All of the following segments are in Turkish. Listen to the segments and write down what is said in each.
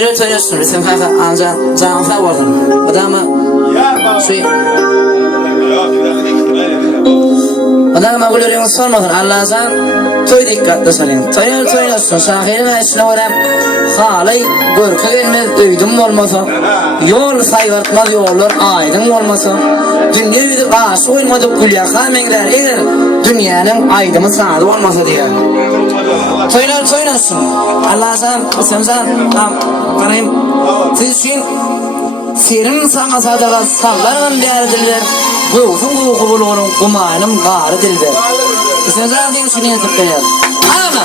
Söylüyorsun resim kanka ancak canlısa vardın adamı şey adamı gülüyorsun sormadın Allah'tan toy dikkatli salın toyuyorsun şahirin içine varıp halay görkü gelmez öydüm olmasa yol sayvartmaz yollar aydın olmasa dünya yüzü karşı olmadık gülya kamengler eğer dünyanın aydımı sağdı olmasa diye toyuyorsun Allah'tan sen karayım siz için serin sana sadaka sallarım derdiler Gülsün gülkü bulunun kumanım garı dildir sen zaten şunu yazıp verir ama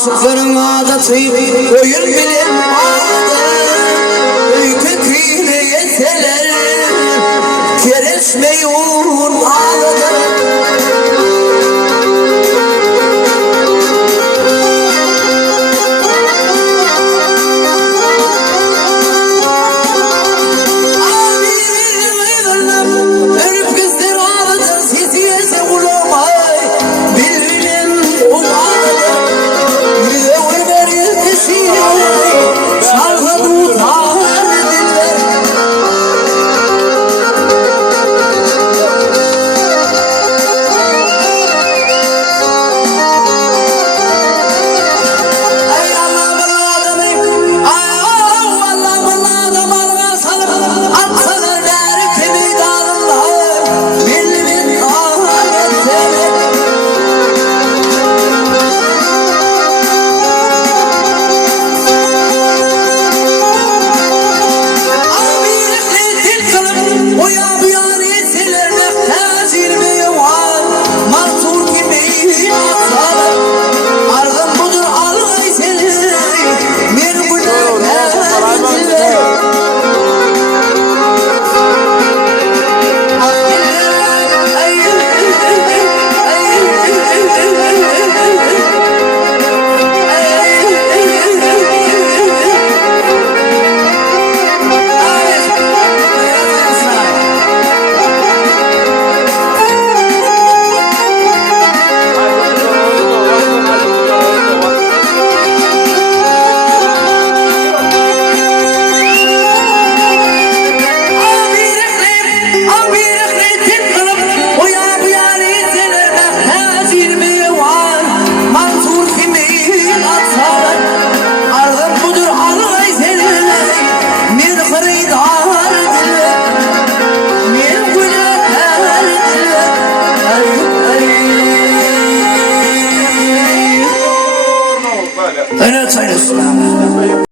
aşıkların adatı oyun bilim adı öykü kıyını yeseler keresmeyin